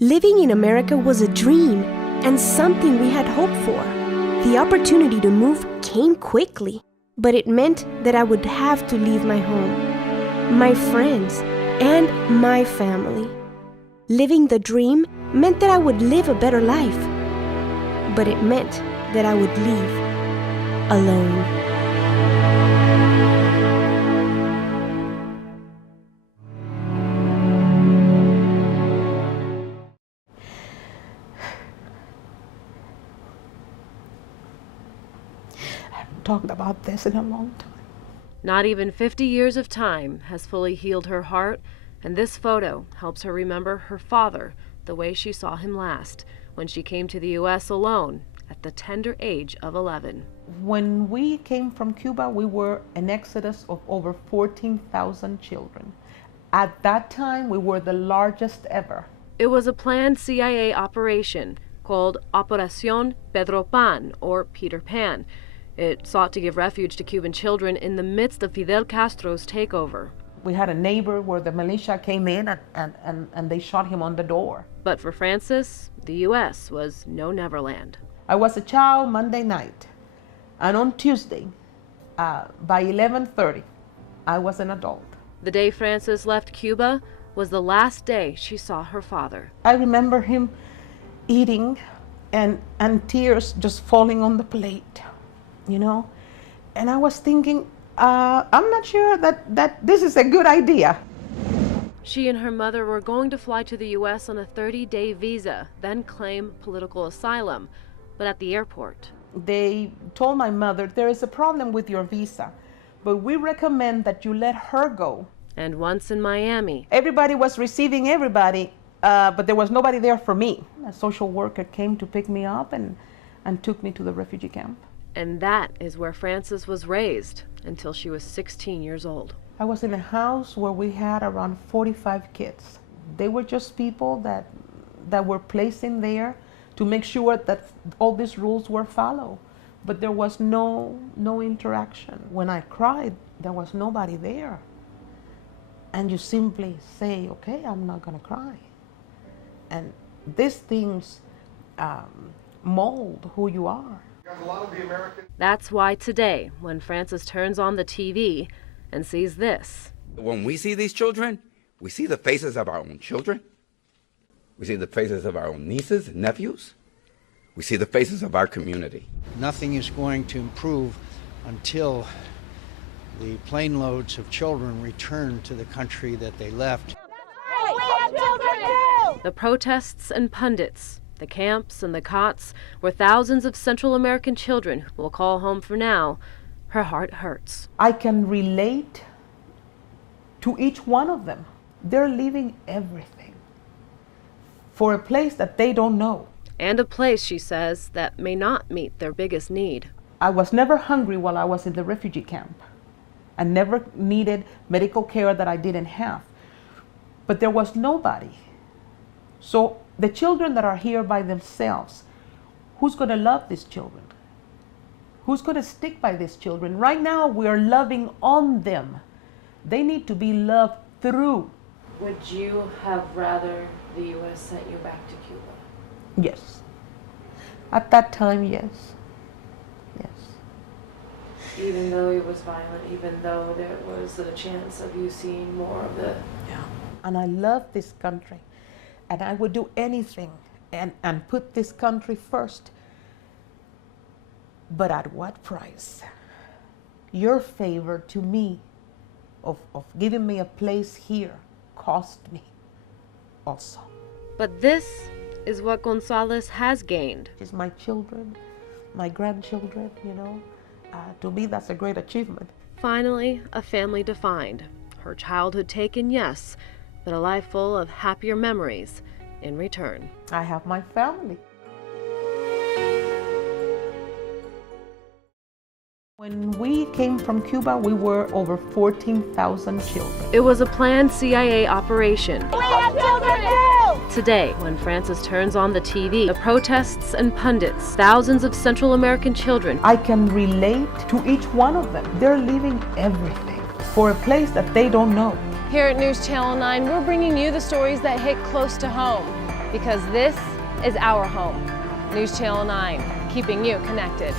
Living in America was a dream and something we had hoped for. The opportunity to move came quickly, but it meant that I would have to leave my home, my friends, and my family. Living the dream meant that I would live a better life, but it meant that I would leave alone. Talked about this in a long time. Not even 50 years of time has fully healed her heart, and this photo helps her remember her father the way she saw him last, when she came to the U.S. alone at the tender age of 11. When we came from Cuba, we were an exodus of over 14,000 children. At that time, we were the largest ever. It was a planned CIA operation called Operación Pedro Pan, or Peter Pan. It sought to give refuge to Cuban children in the midst of Fidel Castro's takeover. We had a neighbor where the militia came in and they shot him on the door. But for Frances, the U.S. was no Neverland. I was a child Monday night, and on Tuesday, by 11:30, I was an adult. The day Frances left Cuba was the last day she saw her father. I remember him eating and tears just falling on the plate. You know, and I was thinking, I'm not sure that this is a good idea. She and her mother were going to fly to the U.S. on a 30-day visa, then claim political asylum. But at the airport, they told my mother, there is a problem with your visa, but we recommend that you let her go. And once in Miami, everybody was receiving everybody, but there was nobody there for me. A social worker came to pick me up and took me to the refugee camp. And that is where Frances was raised until she was 16 years old. I was in a house where we had around 45 kids. They were just people that were placed in there to make sure that all these rules were followed. But there was no interaction. When I cried, there was nobody there. And you simply say, okay, I'm not gonna cry. And these things mold who you are. That's why today, when Frances turns on the TV and sees this. When we see these children, we see the faces of our own children. We see the faces of our own nieces and nephews. We see the faces of our community. Nothing is going to improve until the plane loads of children return to the country that they left. The protests and pundits, the camps and the cots, where thousands of Central American children will call home for now, her heart hurts. I can relate to each one of them. They're leaving everything for a place that they don't know. And a place, she says, that may not meet their biggest need. I was never hungry while I was in the refugee camp. I never needed medical care that I didn't have. But there was nobody. So the children that are here by themselves, who's going to love these children? Who's going to stick by these children? Right now, we are loving on them. They need to be loved through. Would you have rather the U.S. sent you back to Cuba? Yes. At that time, yes. Yes. Even though it was violent, even though there was a chance of you seeing more of the... Yeah. And I love this country. And I would do anything and put this country first. But at what price? Your favor to me of giving me a place here cost me also. But this is what Gonzalez has gained. It's my children, my grandchildren, you know. To me, that's a great achievement. Finally, a family defined. Her childhood taken, yes, but a life full of happier memories in return. I have my family. When we came from Cuba, we were over 14,000 children. It was a planned CIA operation. We have children too! Today, when Frances turns on the TV, the protests and pundits, thousands of Central American children. I can relate to each one of them. They're leaving everything for a place that they don't know. Here at News Channel 9, we're bringing you the stories that hit close to home. because this is our home. News Channel 9, keeping you connected.